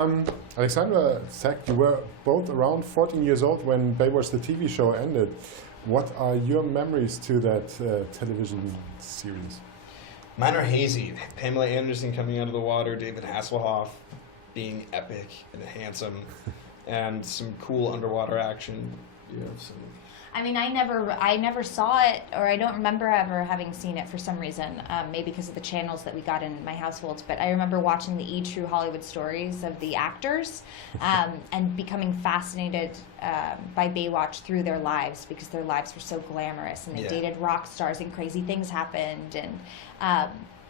Alexandra, Zac, you were both around 14 years old when Baywatch, the TV show, ended. What are your memories to that television series? Mine are hazy. Pamela Anderson coming out of the water, David Hasselhoff being epic and handsome, and some cool underwater action. You have some. I mean, I never saw it, or I don't remember ever having seen it for some reason. Maybe because of the channels that we got in my household. But I remember watching the True Hollywood stories of the actors, and becoming fascinated by Baywatch through their lives, because their lives were so glamorous, and they dated rock stars, and crazy things happened, and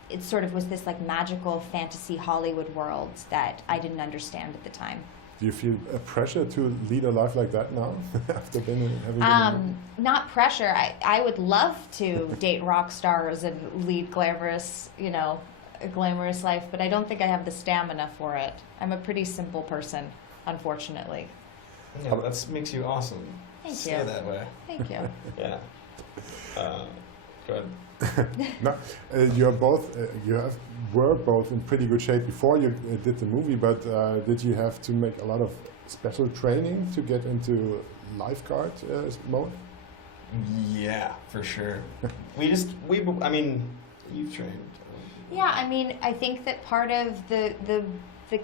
it sort of was this like magical fantasy Hollywood world that I didn't understand at the time. Do you feel a pressure to lead a life like that now, after having been not pressure. I would love to date rock stars and lead glamorous, a glamorous life, but I don't think I have the stamina for it. I'm a pretty simple person, unfortunately. Yeah, that makes you awesome. Thank you. Stay that way. Thank you. Yeah. Go ahead. No, were both in pretty good shape before you did the movie, but did you have to make a lot of special training to get into lifeguard mode? Yeah, for sure. I mean, you've trained. Yeah, I mean, I think that part of the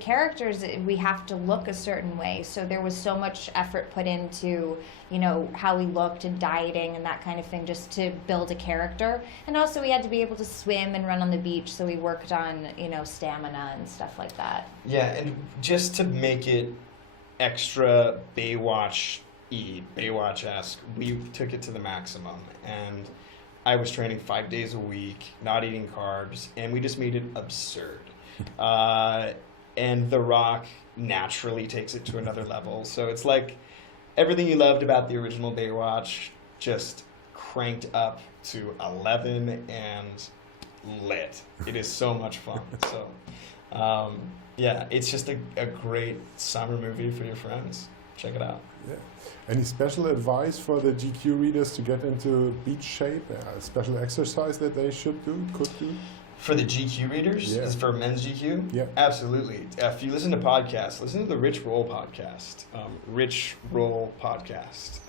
characters, we have to look a certain way. So there was so much effort put into, how we looked and dieting and that kind of thing, just to build a character. And also we had to be able to swim and run on the beach, so we worked on, stamina and stuff like that. Yeah, and just to make it extra Baywatch-esque, we took it to the maximum. And I was training 5 days a week, not eating carbs, and we just made it absurd. And The Rock naturally takes it to another level. So it's like everything you loved about the original Baywatch just cranked up to 11 and lit. It is so much fun. So, yeah, it's just a great summer movie for your friends. Check it out. Yeah. Any special advice for the GQ readers to get into beach shape? Special exercise that they could do? For the GQ readers? Yeah. For men's GQ? Yeah. Absolutely. If you listen to podcasts, listen to the Rich Roll podcast. Rich Roll podcast.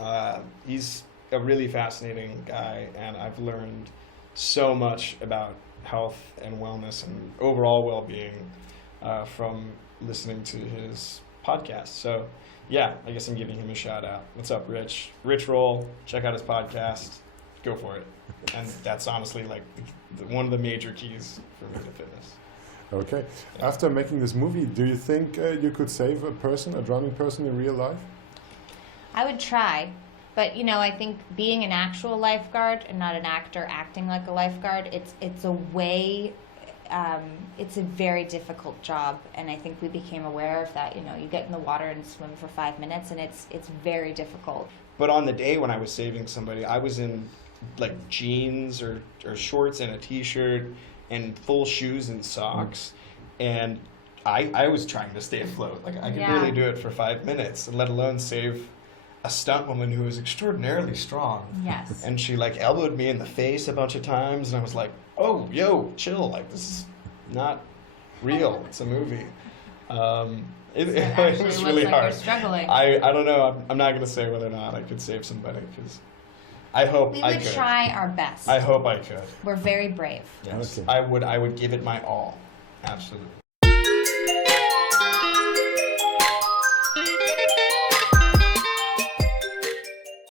He's a really fascinating guy, and I've learned so much about health and wellness and overall well-being from listening to his podcast. So, yeah, I guess I'm giving him a shout out. What's up, Rich? Rich Roll. Check out his podcast. Go for it. And that's honestly like one of the major keys for me to fitness. Okay. After making this movie, do you think you could save a drowning person in real life? I would try, but I think being an actual lifeguard and not an actor acting like a lifeguard, it's a way. It's a very difficult job, and I think we became aware of that. You get in the water and swim for 5 minutes, and it's very difficult. But on the day when I was saving somebody, I was in like jeans or shorts and a t-shirt and full shoes and socks, and I was trying to stay afloat. Like I could barely do it for 5 minutes, let alone save a stunt woman who was extraordinarily strong. Yes. And she like elbowed me in the face a bunch of times, and I was like, oh, yo, chill, like this is not real, it's a movie. It was really hard. You're struggling. I don't know. I'm not going to say whether or not I could save somebody, because I hope I could. We would try our best. I hope I could. We're very brave. Yes. Okay. I would give it my all. Absolutely.